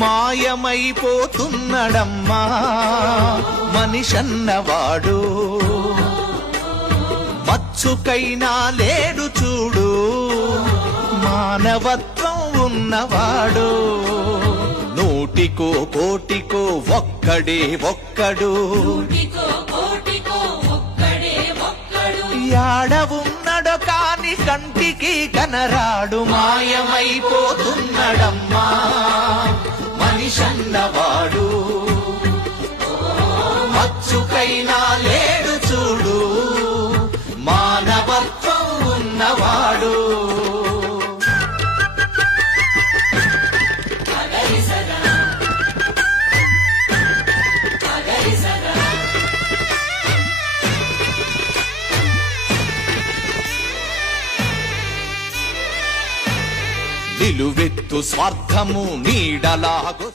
మాయమైపోతున్నడమ్మా మనిషన్నవాడు, మచ్చుకైనా లేడు చూడు మానవత్వం ఉన్నవాడు. నూటికో కోటికో ఒక్కడే ఒక్కడు, యాడ ఉన్నడో కాని కంటికి కనరాడు. మాయమైపోతున్నడమ్మా మనిషన్నవాడు, మచ్చుకైనా లేడు చూడు మానవత్వం ఉన్నవాడు. నిలువెత్తు స్వార్థము నీడలాగొ